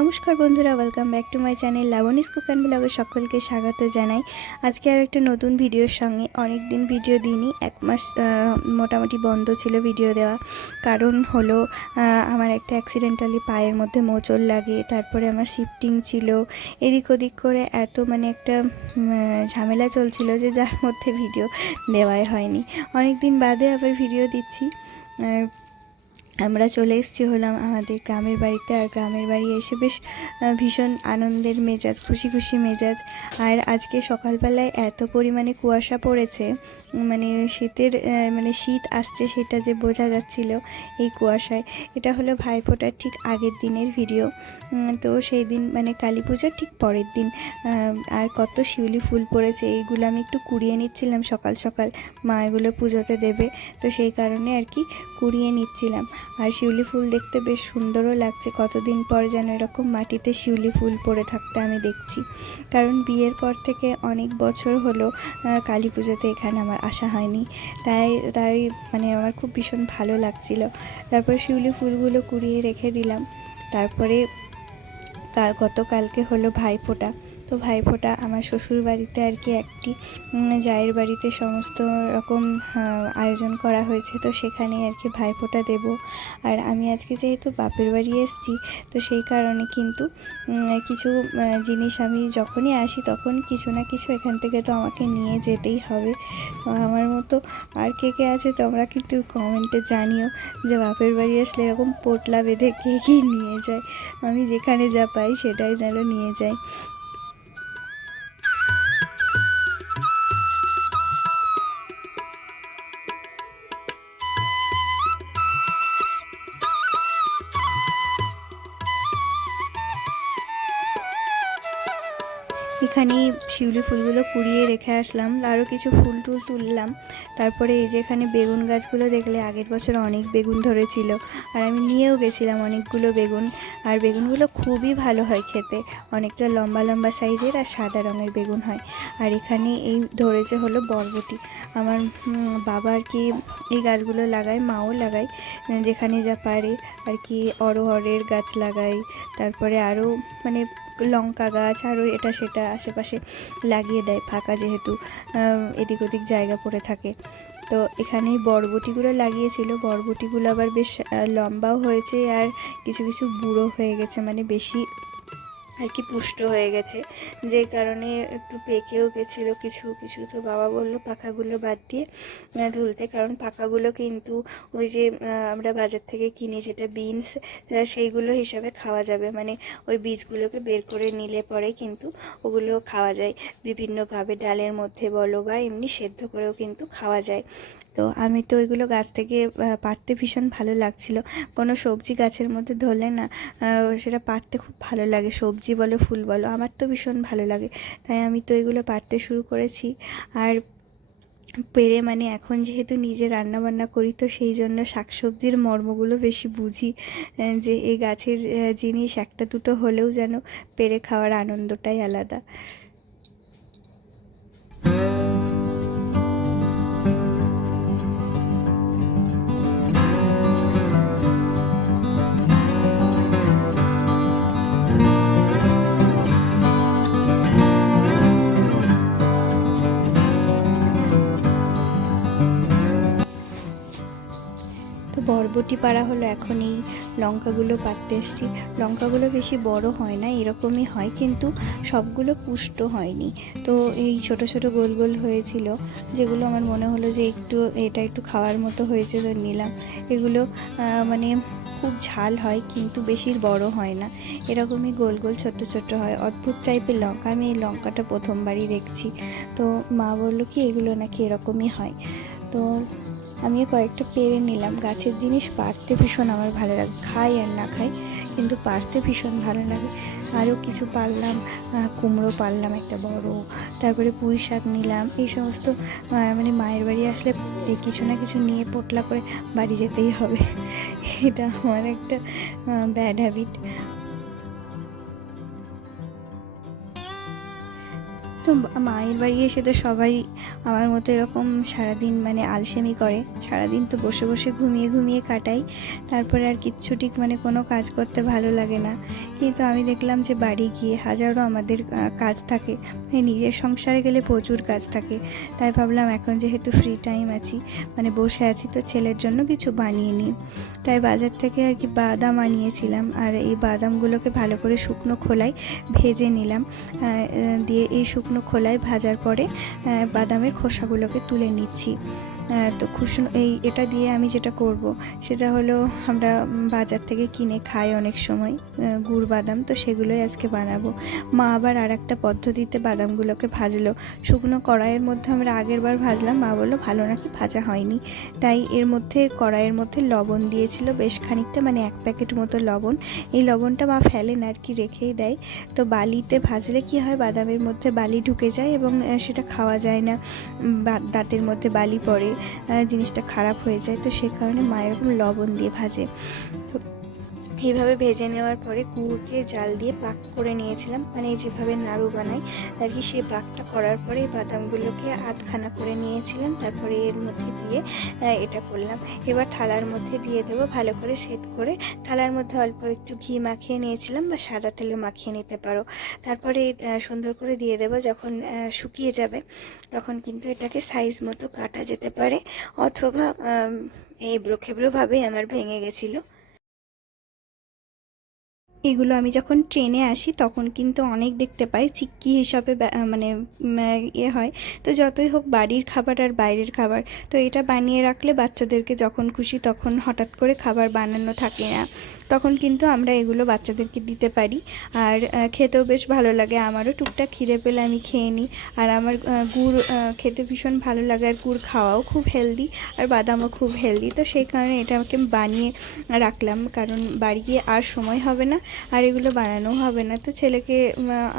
নমস্কার বন্ধুরা welcome back to my channel Labani's cook and ব্লগে সকলকে স্বাগত জানাই। আজকে আর একটা নতুন ভিডিওর সঙ্গে অনেক দিন ভিডিও দিইনি, এক মাস মোটামুটি বন্ধ ছিল ভিডিও দেওয়া। কারণ হলো আমার একটা অ্যাক্সিডেন্টালি পায়ের মধ্যে মোচড় লাগে, তারপরে আমার শিফটিং ছিল। এদিক ওদিক করে এত মানে একটা ঝামেলা চলছিল যে যার মধ্যে ভিডিও দেওয়াই হয়নি। অনেক দিন বাদে আবার ভিডিও দিচ্ছি। আমরা চলে এসেছি হলাম আমাদের গ্রামের বাড়িতে আর গ্রামের বাড়ি এসে বেশ ভীষণ আনন্দের মেজাজ, খুশি খুশি মেজাজ। আর আজকে সকালবেলায় এত পরিমাণে কুয়াশা পড়েছে মানে শীতের মানে শীত আসছে সেটা যে বোঝা যাচ্ছিল এই কুয়াশায়। এটা হলো ভাইফোঁটার ঠিক আগের দিনের ভিডিও। তো সেই দিন মানে কালী পুজোর ঠিক পরের দিন আর কত শিউলি ফুল পড়েছে, এইগুলো আমি একটু কুড়িয়ে নিচ্ছিলাম সকাল সকাল, মা এগুলো পুজোতে দেবে। তো সেই কারণে আর কি কুড়িয়ে নিচ্ছিলাম। আর শিউলি ফুল দেখতে বেশ সুন্দরও লাগছে। কতদিন পর যেন এরকম মাটিতে শিউলি ফুল পড়ে থাকতে আমি দেখছি। কারণ বিয়ের পর থেকে অনেক বছর হলো কালী পুজোতে এখানে আমার আসা হয়নি। তাই তাই মানে আমার খুব ভীষণ ভালো লাগছিল। তারপর শিউলি ফুলগুলো কুড়িয়ে রেখে দিলাম। তারপরে কাল গতকালকে হলো ভাইফোঁটা। তো ভাইফোঁটা আমার শ্বশুর বাড়িতে আর কি একটি জায়ের বাড়িতে সমস্ত রকম আয়োজন করা হয়েছে। তো সেখানে আর কি ভাইফোঁটা দেব। আর আমি আজকে যেহেতু বাপের বাড়ি এসেছি, তো সেই কারণে কিন্তু কিছু জিনিস আমি যখনই আসি তখন কিছু না কিছু এখান থেকে তো আমাকে নিয়ে যেতেই হবে। তো আমার মতো আর কে কে আছে তোমরা কিন্তু কমেন্টে জানিও যে বাপের বাড়ি আসলে এরকম পোটলা বেঁধে কে কী নিয়ে যায়। আমি যেখানে যা পাই সেটাই যেন নিয়ে যাই। এখানেই শিউলি ফুলগুলো কুড়িয়ে রেখে আসলাম। আরও কিছু ফুল টুল তুললাম। তারপরে এই যে এখানে বেগুন গাছগুলো দেখলে আগের বছর অনেক বেগুন ধরেছিল। আর আমি নিয়েও গেছিলাম অনেকগুলো বেগুন। আর বেগুনগুলো খুবই ভালো হয় খেতে। অনেকটা লম্বা লম্বা সাইজের আর সাদা রঙের বেগুন হয়। আর এখানে এই ধরেছে হলো বরবটি। আমার বাবা আর কি এই গাছগুলো লাগায়, মাও লাগায়, যেখানে যা পারে। আর কি অরহরের গাছ লাগাই তারপরে আরও মানে লঙ্কা গাছ আরও এটা সেটা আশেপাশে লাগিয়ে দেয়, ফাঁকা যেহেতু এদিক ওদিক জায়গা পড়ে থাকে। তো এখানে বরবটিগুলো লাগিয়েছিল। বরবটিগুলো আবার বেশ লম্বাও হয়েছে আর কিছু কিছু বুড়ো হয়ে গেছে মানে বেশি আর কি পুষ্ট হয়ে গেছে। যে কারণে একটু পেকেও গেছিল কিছু কিছু তো বাবা বলল পাখাগুলো বাদ দিয়ে ধুলতে। কারণ পাখাগুলো কিন্তু ওই যে আমরা বাজার থেকে কিনি যেটা বিনস সেইগুলো হিসাবে খাওয়া যাবে। মানে ওই বীজগুলোকে বের করে নিলে পরে কিন্তু ওগুলো খাওয়া যায়। বিভিন্নভাবে ডালের মধ্যে বলো বা এমনি সেদ্ধ করেও কিন্তু খাওয়া যায়। তো আমি তো ওইগুলো গাছ থেকে পাড়তে ভীষণ ভালো লাগছিল। কোনো সবজি গাছের মধ্যে ধরলে না সেটা পাড়তে খুব ভালো লাগে। সবজি বলো, ফুল বলো, আমার তো ভীষণ ভালো লাগে। তাই আমি তো এগুলো পাড়তে শুরু করেছি। আর পেরে মানে এখন যেহেতু নিজে রান্না বান্না করি, তো সেই জন্য শাকসবজির মর্মগুলো বেশি বুঝি যে এই গাছের জিনিস একটা দুটো হলেও যেন পেরে খাওয়ার আনন্দটাই আলাদা। বরবটি পাড়া হলো এখন এই লঙ্কাগুলো পাততে এসছি। লঙ্কাগুলো বেশি বড় হয় না, এরকমই হয়, কিন্তু সবগুলো পুষ্ট হয়নি। তো এই ছোট ছোট গোল গোল হয়েছিল, যেগুলো আমার মনে হলো যে একটু এটা একটু খাওয়ার মতো হয়েছে তো নিলাম। এগুলো মানে খুব ঝাল হয়, কিন্তু বেশি বড় হয় না। এরকমই গোল গোল ছোট ছোট হয়। অদ্ভুত টাইপের লঙ্কা, আমি এই লঙ্কাটা প্রথমবারই দেখছি। তো মা বলল কি, এগুলো নাকি এরকমই হয়। তো আমিও কয়েকটা পেরে নিলাম। গাছের জিনিস পারতে ভীষণ আমার ভালো লাগে। খাই আর না খাই, কিন্তু পারতে ভীষণ ভালো লাগে। আরও কিছু পারলাম কুমড়ো পারলাম একটা বড়, তারপরে পুঁই শাক নিলাম। এই সমস্ত মানে মায়ের বাড়ি আসলে কিছু না কিছু নিয়ে পোটলা করে বাড়ি যেতেই হবে। এটা আমার একটা ব্যাড হ্যাবিট তো মায়ের বাড়ি এসে তো সবাই আমার মতো এরকম সারাদিন মানে আলসেমি করে। সারাদিন তো বসে বসে ঘুমিয়ে ঘুমিয়ে কাটাই। তারপরে আর কিচ্ছু ঠিক মানে কোনো কাজ করতে ভালো লাগে না। কিন্তু আমি দেখলাম যে বাড়ি গিয়ে হাজারো আমাদের কাজ থাকে। মানে নিজের সংসারে গেলে প্রচুর কাজ থাকে। তাই ভাবলাম এখন যেহেতু ফ্রি টাইম আছি মানে বসে আছি তো ছেলের জন্য কিছু বানিয়ে নিই। তাই বাজার থেকে আর কি বাদাম আনিয়েছিলাম। আর এই বাদামগুলোকে ভালো করে শুকনো খোলায় ভেজে নিলাম। দিয়ে এই শুকনো খোলায় ভাজার পরে বাদামের খোসাগুলোকে তুলে নিচ্ছি। তো খুশন এই এটা দিয়ে আমি যেটা করব সেটা হলো আমরা বাজার থেকে কিনে খাই অনেক সময় গুড় বাদাম, তো সেগুলোই আজকে বানাবো। মা আবার আর একটা পদ্ধতিতে বাদামগুলোকে ভাজলো। শুকনো কড়াইয়ের মধ্যে আমরা আগের বার ভাজলাম, মা বলল ভালো নাকি, ভাজা হয়নি। তাই এর মধ্যে, কড়াইয়ের মধ্যে লবণ দিয়েছিল বেশ খানিকটা মানে এক প্যাকেট মতো লবণ। এই লবণটা মা ফেলেন আর কি, রেখেই দেয়। তো বালিতে ভাজলে কি হয়, বাদামের মধ্যে বালি ঢুকে যায় এবং সেটা খাওয়া যায় না। দাঁতের মধ্যে বালি পড়ে। জিনিসটা খারাপ হয়ে যায় তো সে কারণে মা এরকম লবণ দিয়ে ভাজে। তো এইভাবে ভেজে নেওয়ার পরে গুড়কে জাল দিয়ে পাক করে নিয়েছিলাম। মানে যেভাবে নাড়ু বানাই আর কি সেই পাকটা করার পরে এই বাদামগুলোকে আধখানা করে নিয়েছিলাম। তারপরে এর মধ্যে দিয়ে এটা করলাম। এবার থালার মধ্যে দিয়ে দেবো ভালো করে সেট করে। থালার মধ্যে অল্প একটু ঘি মাখিয়ে নিয়েছিলাম বা সাদা তেলে মাখিয়ে নিতে পারো। তারপরে সুন্দর করে দিয়ে দেবো যখন শুকিয়ে যাবে তখন কিন্তু এটাকে সাইজ মতো কাটা যেতে পারে। অথবা আম, এবড়ো খেবড়োভাবেই আমার ভেঙে গেছিল। এগুলো আমি যখন ট্রেনে আসি তখন কিন্তু অনেক দেখতে পাই চিক্কি হিসাবে মানে ইয়ে হয়। তো যতই হোক বাড়ির খাবার আর বাইরের খাবার। তো এটা বানিয়ে রাখলে বাচ্চাদেরকে যখন খুশি তখন হঠাৎ করে খাবার বানানো থাকে না। তখন কিন্তু আমরা এগুলো বাচ্চাদেরকে দিতে পারি। আর খেতেও বেশ ভালো লাগে। আমারও টুকটাক খিদে পেলে আমি খেয়ে নিই। আর আমার গুড় খেতে ভীষণ ভালো লাগে। আর গুড় খাওয়াও খুব হেলদি আর বাদামও খুব হেলদি। তো সেই কারণে এটাকে বানিয়ে রাখলাম। কারণ বাড়ি গিয়ে আর সময় হবে না। আর এগুলো বানানো হবে না। তো ছেলেকে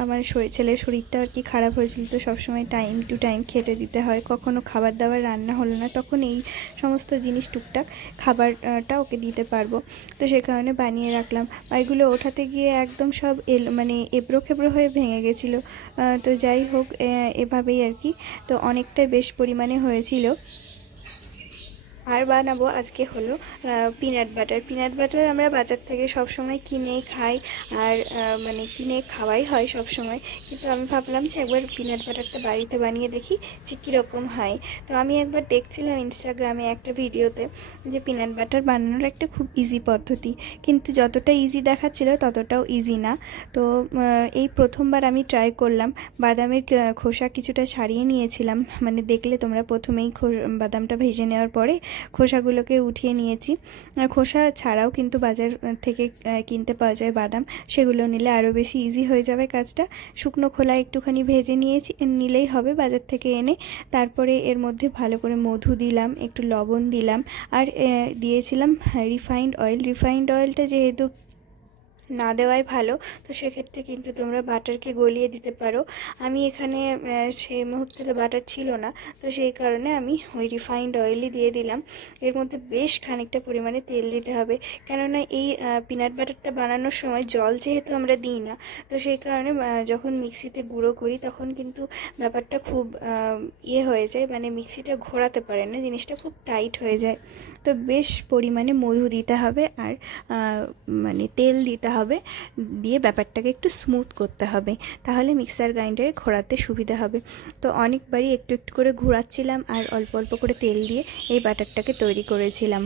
আমার শরীর, ছেলের শরীরটা আর কি খারাপ হয়েছিল, তো সবসময় টাইম টু টাইম খেতে দিতে হয়। কখনো খাবার দাবার রান্না হলো না, তখন এই সমস্ত জিনিস টুকটাক খাবারটা ওকে দিতে পারব। তো সে কারণে বানিয়ে রাখলাম। আর এগুলো ওঠাতে গিয়ে একদম সব এল মানে এবড়ো খেবড়ো হয়ে ভেঙে গেছিল। তো যাই হোক এভাবেই আর কি। তো অনেকটাই বেশ পরিমাণে হয়েছিল। আর বানাবো আজকে হলো পিনাট বাটার পিনাট বাটার আমরা বাজার থেকে সব সময় কিনেই খাই আর মানে কিনে খাওয়াই হয় সব সময়। কিন্তু আমি ভাবলাম যে একবার পিনাট বাটারটা বাড়িতে বানিয়ে দেখি যে কীরকম হয়। তো আমি একবার দেখছিলাম ইনস্টাগ্রামে একটা ভিডিওতে যে পিনাট বাটার বানানোর একটা খুব ইজি পদ্ধতি। কিন্তু যতটা ইজি দেখাচ্ছিল ততটাও ইজি না। তো এই প্রথমবার আমি ট্রাই করলাম। বাদামের খোসা কিছুটা ছাড়িয়ে নিয়েছিলাম। মানে দেখলে তোমরা প্রথমেই বাদামটা ভেজে নেওয়ার পরে খোসাগুলোকে উঠিয়ে নিয়েছি। খোসা ছাড়াও কিন্তু বাজার থেকে কিনতে পাওয়া যায় বাদাম। সেগুলো নিলে আরও বেশি ইজি হয়ে যাবে কাজটা। শুকনো খোলা একটুখানি ভেজে নিয়েছি, নিলেই হবে বাজার থেকে এনে। তারপরে এর মধ্যে ভালো করে মধু দিলাম, একটু লবণ দিলাম। আর দিয়েছিলাম রিফাইন্ড অয়েল রিফাইন্ড অয়েলটা যেহেতু না দেওয়াই ভালো। তো সেক্ষেত্রে কিন্তু তোমরা বাটারকে গলিয়ে দিতে পারো। আমি এখানে সেই মুহূর্তে তো বাটার ছিল না। তো সেই কারণে আমি ওই রিফাইন্ড অয়েলই দিয়ে দিলাম। এর মধ্যে বেশ খানিকটা পরিমাণে তেল দিতে হবে। কেননা এই পিনাট বাটারটা বানানোর সময় জল যেহেতু আমরা দিই না, তো সেই কারণে যখন মিক্সিতে গুঁড়ো করি তখন কিন্তু ব্যাপারটা খুব ইয়ে হয়ে যায়। মানে মিক্সিটা ঘোরাতে পারে না, জিনিসটা খুব টাইট হয়ে যায়। তো বেশ পরিমাণে মধু দিতে হবে আর মানে তেল দিতে হবে, দিয়ে ব্যাপারটাকে একটু স্মুথ করতে হবে, তাহলে মিক্সার গ্রাইন্ডারে ঘোরাতে সুবিধা হবে। তো অনেকবারই একটু একটু করে ঘোরাচ্ছিলাম আর অল্প অল্প করে তেল দিয়ে এই বাটারটাকে তৈরি করেছিলাম।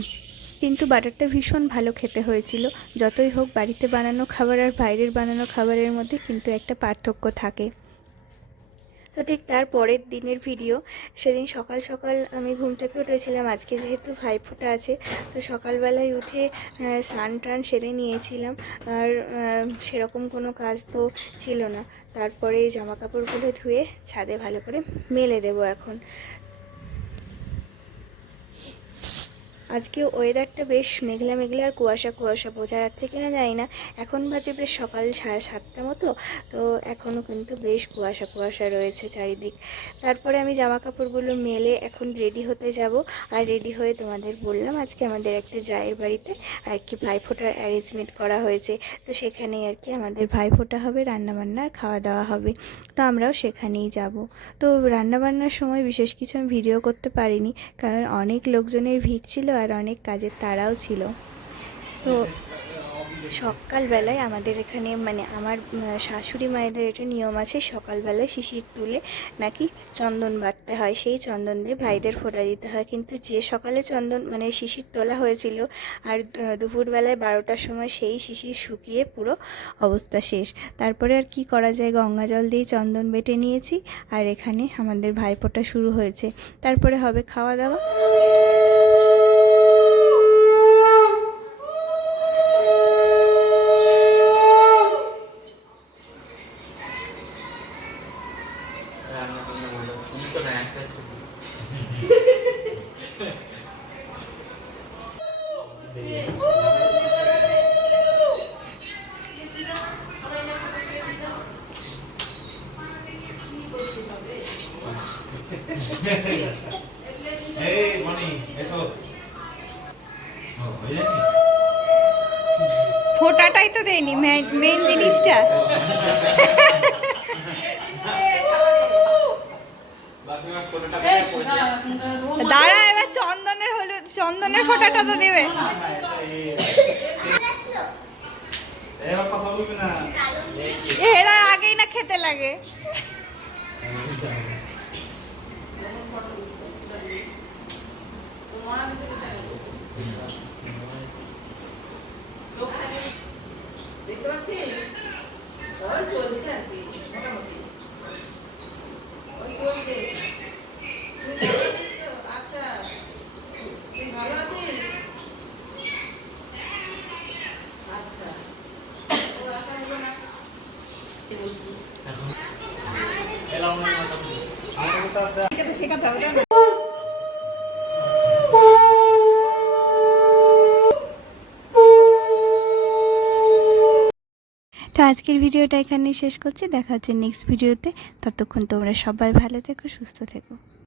কিন্তু বাটারটা ভীষণ ভালো খেতে হয়েছিল। যতই হোক বাড়িতে বানানো খাবার আর বাইরের বানানো খাবারের মধ্যে কিন্তু একটা পার্থক্য থাকে। তো ঠিক তার পরের দিনের ভিডিও সেদিন সকাল সকাল আমি ঘুম থেকে উঠেছিলাম। আজকে যেহেতু ভাইফোঁটা আছে, তো সকালবেলায় উঠে স্নান টান সেরে নিয়েছিলাম। আর সেরকম কোনো কাজ তো ছিল না। তারপরে জামা কাপড়গুলো ধুয়ে ছাদে ভালো করে মেলে দেব এখন। আজকে ওয়েদারটা বেশ মেঘলা মেঘলা আর কুয়াশা কুয়াশা, বোঝা যাচ্ছে কিনা জানি না। এখন বাজে বেশ সকাল সাড়ে সাতটা মতো, তো এখনও কিন্তু বেশ কুয়াশা কুয়াশা রয়েছে চারিদিক। তারপরে আমি জামা কাপড়গুলো মেলে এখন রেডি হতে যাব। আর রেডি হয়ে তোমাদের বললাম আজকে আমাদের একটা জায়ের বাড়িতে আর কি ভাইফোঁটার অ্যারেঞ্জমেন্ট করা হয়েছে। তো সেখানেই আর কি আমাদের ভাইফোঁটা হবে, রান্নাবান্না আর খাওয়া দাওয়া হবে। তো আমরাও সেখানেই যাব। তো রান্নাবান্নার সময় বিশেষ কিছু আমি ভিডিও করতে পারিনি, কারণ অনেক লোকজনের ভিড় ছিল আর অনেক কাজের তাড়াও ছিল। তো সকালবেলায় আমাদের এখানে মানে আমার শাশুড়ি মায়েদের এটা নিয়ম আছে, সকালবেলায় শিশির তুলে নাকি চন্দন বাটতে হয়। সেই চন্দন দিয়ে ভাইদের ফোঁটা দিতে হয়। কিন্তু যে সকালে চন্দন মানে শিশির তোলা হয়েছিল আর দুপুরবেলায় বারোটার সময় সেই শিশির শুকিয়ে পুরো অবস্থা শেষ। তারপরে আর কি করা যায়? গঙ্গা জল দিয়ে চন্দন বেটে নিয়েছি আর এখানে আমাদের ভাইফোঁটা শুরু হয়েছে। তারপরে হবে খাওয়া দাওয়া রান্না করলে বলো তুমি তো না একসাথে ছবি এই মনি এসো হয়ে যাচ্ছে ফোটাটাই তো দেয়নি মেন জিনিসটা বাকি আমার ফটোটা কোথায় পড়েছে দাঁড়া এবার চন্দনের হলুদ চন্দনের ফোঁটাটা তো দেবে। এরা আগেই না খেতে লাগে। দেখতে পাচ্ছিস? চলছে আর কি মোটামুটি ওই চলছে তুই ভালো আছিস তো? আচ্ছা তুই ভালো আছিস আচ্ছা ও আশা হলো না কি বলছিস এলাম না কথা এটা তো তো আজকের ভিডিওটা এখানেই শেষ করছি। দেখা হচ্ছে নেক্সট ভিডিওতে। ততক্ষণ তোমরা সবাই ভালো থেকো, সুস্থ থেকো।